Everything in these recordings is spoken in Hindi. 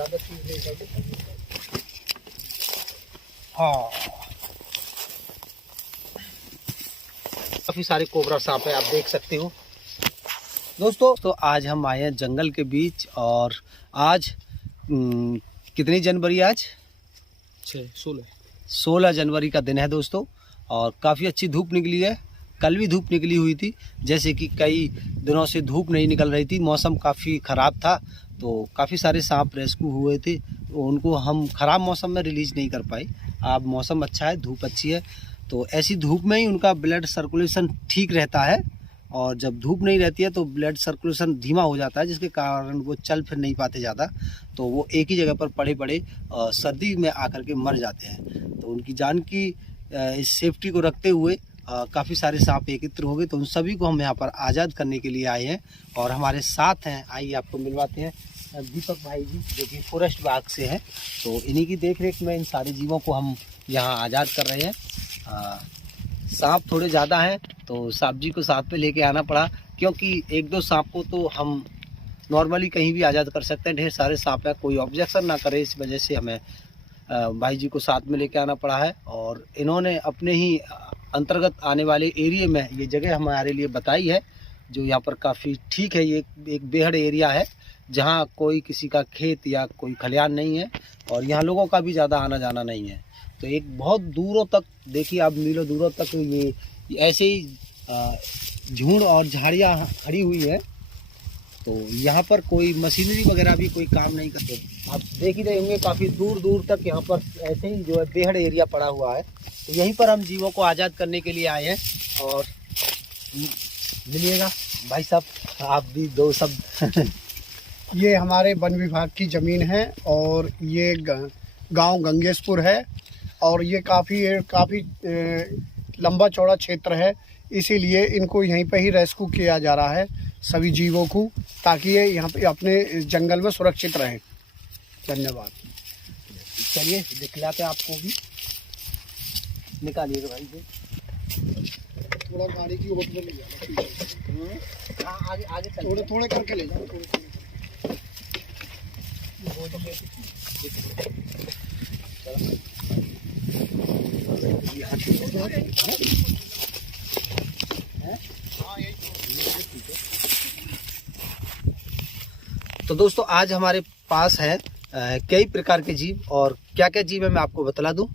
ज़्यादा चीज नहीं करते। हाँ, काफी सारे कोबरा सांप है, आप देख सकते हो दोस्तों। तो आज हम आए हैं जंगल के बीच, और आज कितनी जनवरी, आज 16 जनवरी का दिन है दोस्तों। और काफ़ी अच्छी धूप निकली है, कल भी धूप निकली हुई थी, जैसे कि कई दिनों से धूप नहीं निकल रही थी, मौसम काफ़ी ख़राब था, तो काफ़ी सारे सांप रेस्क्यू हुए थे, तो उनको हम ख़राब मौसम में रिलीज़ नहीं कर पाए। अब मौसम अच्छा है, धूप अच्छी है, तो ऐसी धूप में ही उनका ब्लड सर्कुलेशन ठीक रहता है, और जब धूप नहीं रहती है तो ब्लड सर्कुलेशन धीमा हो जाता है, जिसके कारण वो चल फिर नहीं पाते ज़्यादा, तो वो एक ही जगह पर पड़े पड़े सर्दी में आकर के मर जाते हैं। तो उनकी जान की इस सेफ्टी को रखते हुए काफ़ी सारे सांप एकत्र हो गए, तो उन सभी को हम यहाँ पर आज़ाद करने के लिए आए हैं। और हमारे साथ हैं, आइए आपको मिलवाते हैं, दीपक भाई जी, जो कि फॉरेस्ट विभाग से हैं। तो इन्हीं की देख रेख में इन सारे जीवों को हम यहाँ आज़ाद कर रहे हैं। सांप थोड़े ज़्यादा हैं, तो सांप जी को साथ में लेके आना पड़ा, क्योंकि एक दो सांप को तो हम नॉर्मली कहीं भी आज़ाद कर सकते हैं, ढेर सारे सांप हैं, कोई ऑब्जेक्शन ना करे, इस वजह से हमें भाई जी को साथ में लेके आना पड़ा है। और इन्होंने अपने ही अंतर्गत आने वाले एरिया में ये जगह हमारे लिए बताई है, जो यहाँ पर काफ़ी ठीक है। ये एक बेहद एरिया है, जहाँ कोई किसी का खेत या कोई खलिहान नहीं है, और यहाँ लोगों का भी ज़्यादा आना जाना नहीं है। तो एक बहुत दूरों तक, देखिए आप मीलों दूरों तक ये ऐसे ही झुंड और झाड़ियाँ खड़ी हुई है, तो यहाँ पर कोई मशीनरी वगैरह भी कोई काम नहीं करते। आप देख ही रहे होंगे, काफ़ी दूर दूर तक यहाँ पर ऐसे ही जो है बेहद एरिया पड़ा हुआ है। तो यहीं पर हम जीवों को आज़ाद करने के लिए आए हैं। और मिलिएगा भाई साहब, आप भी दो शब्द। ये हमारे वन विभाग की ज़मीन है, और ये गांव गंगेशपुर है, और ये काफ़ी लंबा चौड़ा क्षेत्र है, इसीलिए इनको यहीं पे ही रेस्क्यू किया जा रहा है सभी जीवों को, ताकि ये यहाँ पे अपने जंगल में सुरक्षित रहें। धन्यवाद। चलिए दिखलाते आपको भी, निकालिएगा भाई जी, थोड़ा गाड़ी की ओट में ले जाओ। हाँ आगे आगे थोड़े थोड़े करके ले जाओ। तो दोस्तों आज हमारे पास है कई प्रकार के जीव, और क्या क्या जीव है मैं आपको बतला दूं।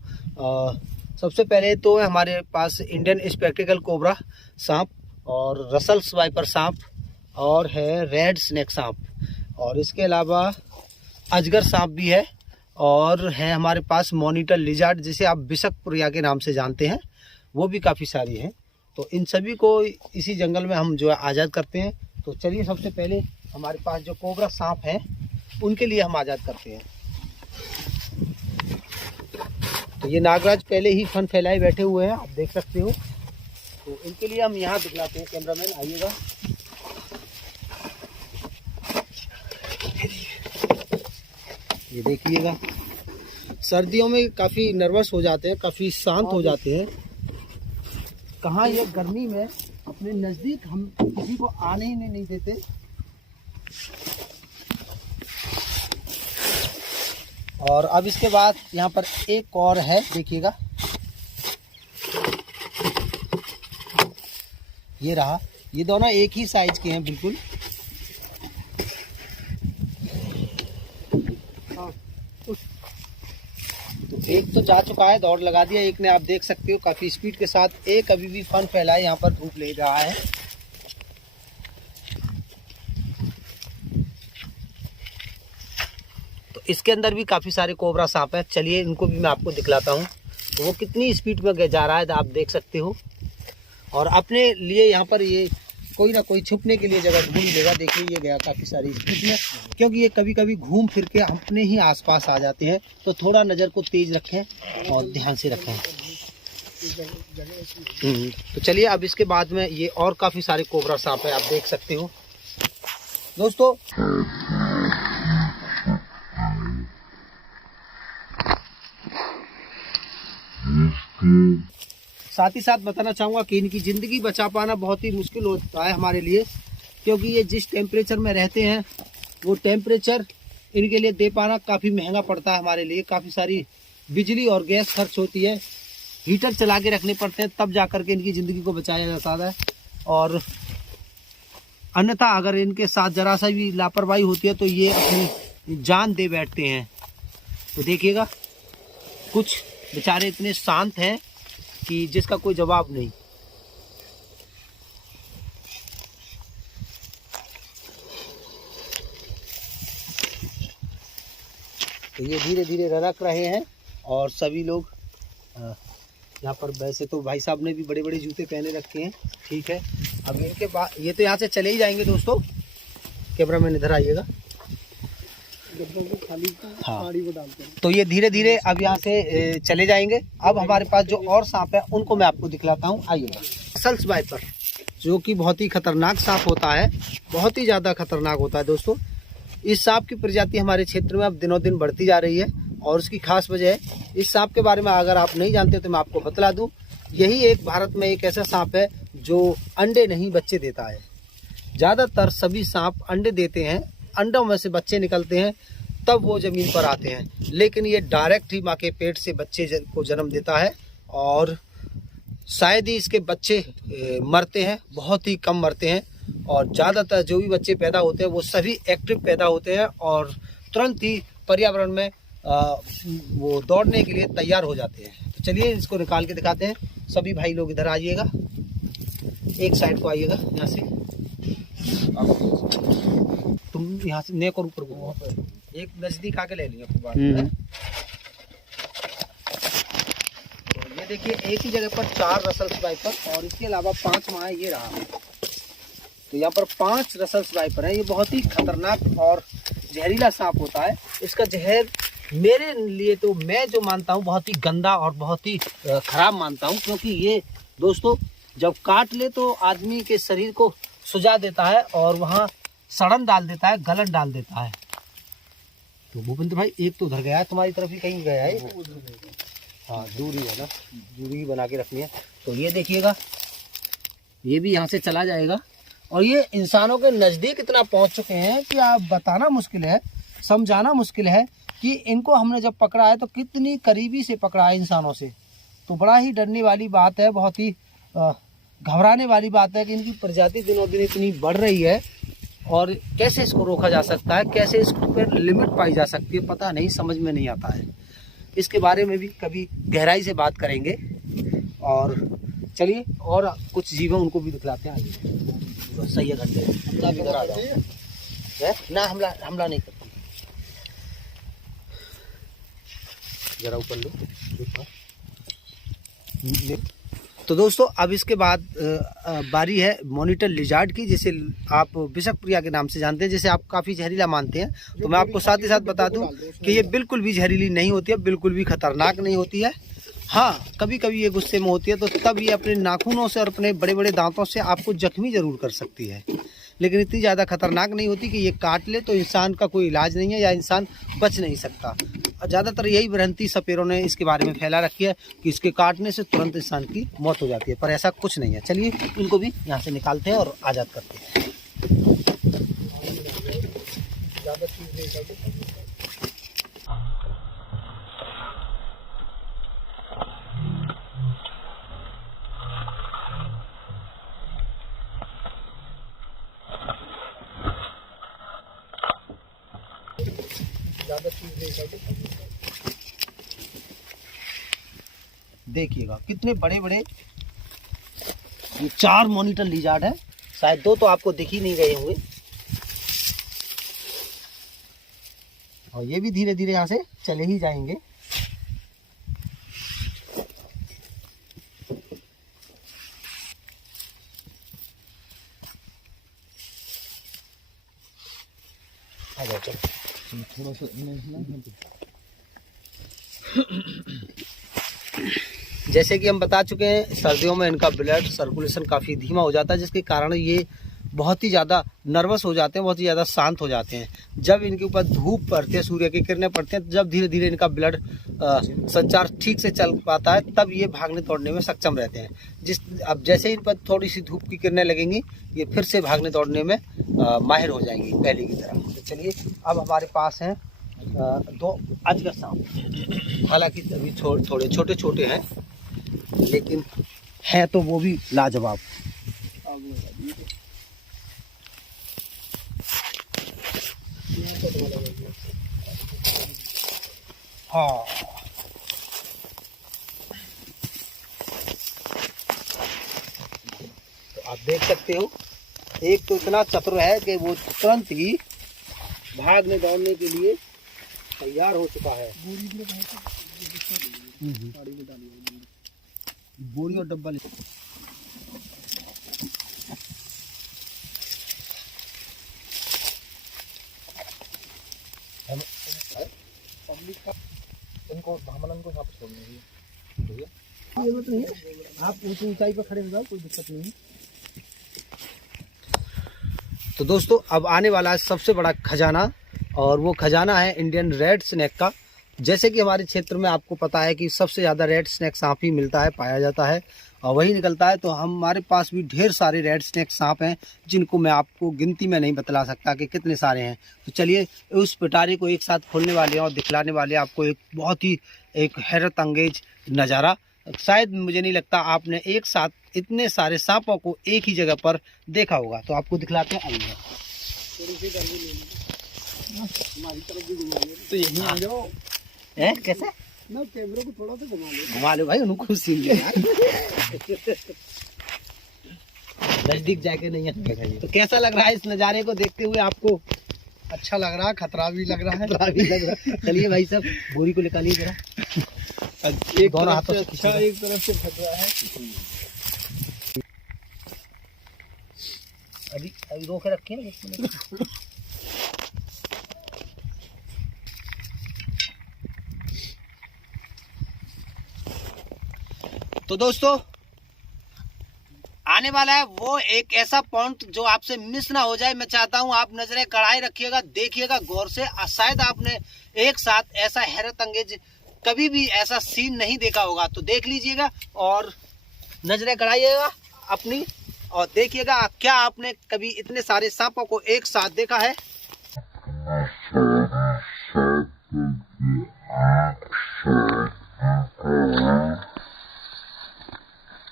सबसे पहले तो है हमारे पास इंडियन स्पेक्टिकल कोबरा सांप, और रसल्स वाइपर सांप, और है रेड स्नेक सांप, और इसके अलावा अजगर सांप भी है, और है हमारे पास मॉनिटर लिजार्ड, जिसे आप बिशकपुरिया के नाम से जानते हैं, वो भी काफ़ी सारी हैं। तो इन सभी को इसी जंगल में हम जो है आज़ाद करते हैं। तो चलिए सबसे पहले हमारे पास जो कोबरा सांप हैं उनके लिए हम आज़ाद करते हैं। तो ये नागराज पहले ही फन फैलाए बैठे हुए हैं, आप देख सकते हो। तो इनके लिए हम यहाँ दिखलाते हैं, कैमरामैन आइएगा। ये देखिएगा, सर्दियों में काफ़ी नर्वस हो जाते हैं, काफ़ी शांत हो जाते हैं। कहाँ ये गर्मी में अपने नज़दीक हम किसी को आने ही नहीं देते। और अब इसके बाद यहाँ पर एक और है, देखिएगा, ये रहा। ये दोनों एक ही साइज के हैं बिल्कुल। तो एक तो जा चुका है, दौड़ लगा दिया, एक ने आप देख सकते हो काफ़ी स्पीड के साथ, एक अभी भी फन फैलाए यहाँ पर धूप ले रहा है। तो इसके अंदर भी काफ़ी सारे कोबरा सांप हैं, चलिए इनको भी मैं आपको दिखलाता हूँ। तो वो कितनी स्पीड में जा रहा है आप देख सकते हो, और अपने लिए यहाँ पर ये कोई ना कोई छुपने के लिए जगह ढूंढ लेगा। देखिए ये गया काफ़ी सारी स्पीड में, क्योंकि ये कभी कभी घूम फिर के अपने ही आसपास आ जाते हैं, तो थोड़ा नज़र को तेज रखें और ध्यान से रखें। तो चलिए अब इसके बाद में ये और काफ़ी सारे कोबरा सांप है, आप देख सकते हो दोस्तों। साथ ही साथ बताना चाहूँगा कि इनकी ज़िंदगी बचा पाना बहुत ही मुश्किल होता है हमारे लिए, क्योंकि ये जिस टेम्परेचर में रहते हैं वो टेम्परेचर इनके लिए दे पाना काफ़ी महंगा पड़ता है हमारे लिए। काफ़ी सारी बिजली और गैस खर्च होती है, हीटर चला के रखने पड़ते हैं, तब जाकर के इनकी ज़िंदगी को बचाया जाता है। और अन्यथा अगर इनके साथ जरा सा भी लापरवाही होती है तो ये अपनी जान दे बैठते हैं। तो देखिएगा, कुछ बेचारे इतने शांत हैं कि जिसका कोई जवाब नहीं। तो ये धीरे धीरे रड़क रहे हैं और सभी लोग यहाँ पर, वैसे तो भाई साहब ने भी बड़े बड़े जूते पहने रखे हैं, ठीक है। अब इनके बाद ये तो यहाँ से चले ही जाएंगे दोस्तों। कैमरामैन इधर आइएगा। हाँ, तो ये धीरे धीरे अब यहाँ से चले जाएंगे। अब हमारे पास जो और सांप है उनको मैं आपको दिखलाता हूँ, आइएगा। रसल्स वाइपर, जो कि बहुत ही खतरनाक सांप होता है, बहुत ही ज़्यादा खतरनाक होता है दोस्तों। इस सांप की प्रजाति हमारे क्षेत्र में अब दिनों दिन बढ़ती जा रही है और उसकी खास वजह है, इस सांप के बारे में अगर आप नहीं जानते तो मैं आपको बतला दूं, यही एक भारत में एक ऐसा सांप है जो अंडे नहीं बच्चे देता है। ज़्यादातर सभी सांप अंडे देते हैं, अंडों में से बच्चे निकलते हैं, तब वो ज़मीन पर आते हैं, लेकिन ये डायरेक्ट ही माँ के पेट से बच्चे को जन्म देता है। और शायद ही इसके बच्चे मरते हैं, बहुत ही कम मरते हैं। और ज़्यादातर जो भी बच्चे पैदा होते हैं वो सभी एक्टिव पैदा होते हैं और तुरंत ही पर्यावरण में वो दौड़ने के लिए तैयार हो जाते हैं। तो चलिए इसको निकाल के दिखाते हैं। सभी भाई लोग इधर आइएगा, एक साइड को आइएगा, यहाँ से तुम यहाँ से नेक और ऊपर को एक नज़दीक आके ले लिया। तो ये देखिए, एक ही जगह पर 4 रसल्स वाइपर और इसके अलावा 5 वहाँ है, ये रहा। तो यहाँ पर 5 रसल्स वाइपर है। ये बहुत ही खतरनाक और जहरीला सांप होता है। इसका जहर मेरे लिए तो मैं जो मानता हूँ बहुत ही गंदा और बहुत ही खराब मानता हूँ, क्योंकि ये दोस्तों जब काट ले तो आदमी के शरीर को सुझा देता है और वहाँ सड़न डाल देता है, गलन डाल देता है। तो भूपेंद्र भाई, एक तो उधर गया है, तुम्हारी तरफ ही कहीं गया है। हाँ, दूरी है ना, दूरी ही बना के रखनी है। तो ये देखिएगा, ये भी यहाँ से चला जाएगा और ये इंसानों के नज़दीक इतना पहुँच चुके हैं कि आप बताना मुश्किल है, समझाना मुश्किल है कि इनको हमने जब पकड़ा है तो कितनी करीबी से पकड़ा है इंसानों से। तो बड़ा ही डरने वाली बात है, बहुत ही घबराने वाली बात है कि इनकी प्रजाति दिनों दिन इतनी बढ़ रही है और कैसे इसको रोका जा सकता है, कैसे इसको पर लिमिट पाई जा सकती है, पता नहीं, समझ में नहीं आता है। इसके बारे में भी कभी गहराई से बात करेंगे। और चलिए और कुछ जीव हैं उनको भी दिखलाते हैं। आइए, सही है, घंटे इधर आ जाओ ना, हमला नहीं करती। जरा ऊपर लो। तो दोस्तों अब इसके बाद बारी है मॉनिटर लिजार्ड की, जिसे आप बिशक प्रिया के नाम से जानते हैं, जिसे आप काफ़ी जहरीला मानते हैं। तो मैं आपको साथ ही साथ बता दूं कि ये बिल्कुल भी जहरीली नहीं होती है, बिल्कुल भी खतरनाक नहीं होती है। हाँ, कभी कभी ये गुस्से में होती है तो तब ये अपने नाखूनों से और अपने बड़े बड़े दांतों से आपको जख्मी ज़रूर कर सकती है, लेकिन इतनी ज़्यादा खतरनाक नहीं होती कि ये काट ले तो इंसान का कोई इलाज नहीं है या इंसान बच नहीं सकता। ज़्यादातर यही भ्रांति सपेरों ने इसके बारे में फैला रखी है कि इसके काटने से तुरंत इंसान की मौत हो जाती है, पर ऐसा कुछ नहीं है। चलिए इनको भी यहाँ से निकालते हैं और आज़ाद करते हैं। ज़्यादा चीज़ नहीं करते। देखिएगा कितने बड़े बड़े ये 4 मॉनिटर लिजार्ड है, शायद 2 तो आपको दिख ही नहीं गए होंगे। और ये भी धीरे धीरे यहाँ से चले ही जाएंगे। आ जाओ, चलो थोड़ा सा जैसे कि हम बता चुके हैं, सर्दियों में इनका ब्लड सर्कुलेशन काफ़ी धीमा हो जाता है, जिसके कारण ये बहुत ही ज़्यादा नर्वस हो जाते हैं, बहुत ही ज़्यादा शांत हो जाते हैं। जब इनके ऊपर धूप पड़ती है, सूर्य की किरणें पड़ती हैं, जब धीरे धीरे इनका ब्लड संचार ठीक से चल पाता है, तब ये भागने दौड़ने में सक्षम रहते हैं। अब जैसे इन पर थोड़ी सी धूप की किरणें लगेंगी, ये फिर से भागने दौड़ने में माहिर हो जाएंगी पहले की तरह। तो चलिए, अब हमारे पास हैं 2 अजगर सांप। हालांकि अभी थोड़े छोटे छोटे हैं, लेकिन है तो वो भी लाजवाब। हाँ, तो आप देख सकते हो, एक तो इतना चतुर है कि वो तुरंत ही भागने दौड़ने के लिए तैयार हो चुका है। बोरी और डब्बा ले। इनको हमलन को यहाँ पर छोड़ने की जरूरत नहीं है, आप ऊंची ऊंचाई पर खड़े हो जाओ, कोई दिक्कत नहीं है। तो दोस्तों, अब आने वाला है सबसे बड़ा खजाना, और वो खजाना है इंडियन रेड स्नेक का। जैसे कि हमारे क्षेत्र में आपको पता है कि सबसे ज़्यादा रेड स्नेक सांप ही मिलता है, पाया जाता है और वही निकलता है। तो हमारे पास भी ढेर सारे रेड स्नेक सांप हैं, जिनको मैं आपको गिनती में नहीं बतला सकता कि कितने सारे हैं। तो चलिए, उस पिटारे को एक साथ खोलने वाले हैं और दिखलाने वाले हैं आपको एक बहुत ही हैरत अंगेज नज़ारा। शायद मुझे नहीं लगता आपने एक साथ इतने सारे सांपों को एक ही जगह पर देखा होगा। तो आपको दिखलाते हैं, आइए। तो यही आ जाओ। कैसे ना, कैमरे को थोड़ा सा घुमा लो भाई, उनको खुशी नजदीक जाके नहीं है। तो कैसा लग रहा है इस नज़ारे को देखते हुए आपको? अच्छा लग रहा है, खतरा भी लग रहा है। खतरा भी लग रहा है। चलिए भाई साहब, बोरी को निकालिए जरा। एक दोनों तरफ हाथों से से अच्छा, एक तरफ से फटवा है। अभी रोके रखे हैं, 1 मिनट। तो दोस्तों, आने वाला है वो एक ऐसा पॉइंट जो आपसे मिस ना हो जाए। मैं चाहता हूं आप नजरें कड़ाई रखिएगा, देखिएगा गौर से। शायद आपने एक साथ ऐसा हैरत अंगेज कभी भी ऐसा सीन नहीं देखा होगा। तो देख लीजिएगा और नजरें कड़ाइएगा अपनी, और देखिएगा क्या आपने कभी इतने सारे सांपों को एक साथ देखा है।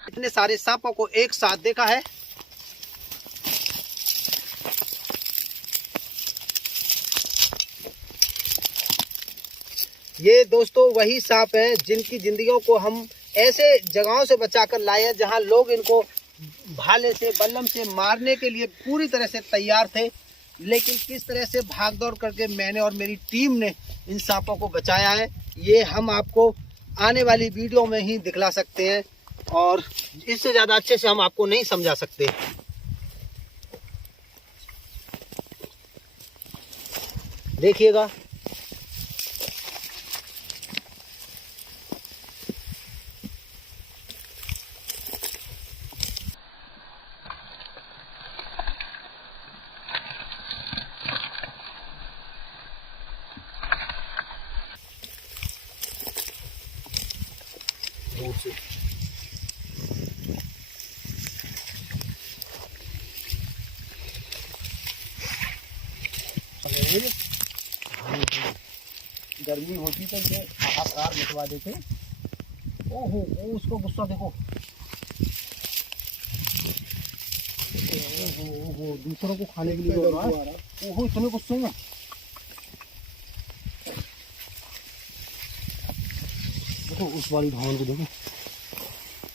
इतने सारे सांपों को एक साथ देखा है। ये दोस्तों वही सांप हैं जिनकी जिंदगियों को हम ऐसे जगहों से बचाकर लाए हैं जहां लोग इनको भाले से, बल्लम से मारने के लिए पूरी तरह से तैयार थे। लेकिन किस तरह से भाग दौड़ करके मैंने और मेरी टीम ने इन सांपों को बचाया है, ये हम आपको आने वाली वीडियो में ही दिखला सकते हैं, और इससे ज़्यादा अच्छे से हम आपको नहीं समझा सकते। देखिएगा, दूर से गर्मी होती तो ये आकार मिटवा देते। ओहो, उसको गुस्सा देखो। ओहो, दूसरों को खाने के लिए बोल रहा है। ओहो, इतने गुस्से में। देखो उस वाली धान को देखो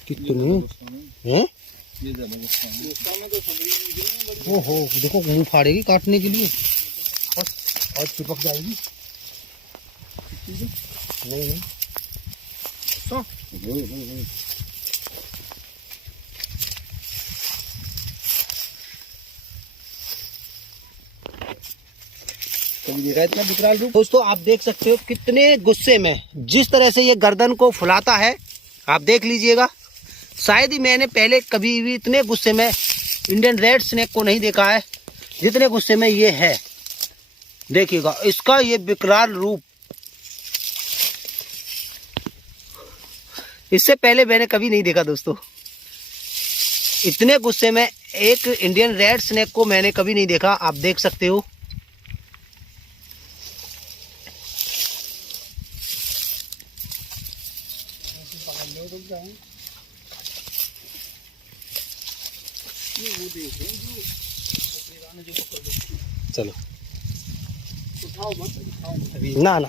कितने हैं। ओहो, देखो मुंह फाड़ेगी काटने के लिए, और चिपक जाएगी। नहीं नहीं, दोस्तों आप देख सकते हो कितने गुस्से में, जिस तरह से ये गर्दन को फुलाता है, आप देख लीजिएगा। शायद ही मैंने पहले कभी भी इतने गुस्से में इंडियन रेड स्नेक को नहीं देखा है जितने गुस्से में ये है। देखिएगा इसका ये विकराल रूप, इससे पहले मैंने कभी नहीं देखा दोस्तों। इतने गुस्से में एक इंडियन रेड स्नेक को मैंने कभी नहीं देखा, आप देख सकते हो। चलो उठाओ मत, उठाओ मत। ना ना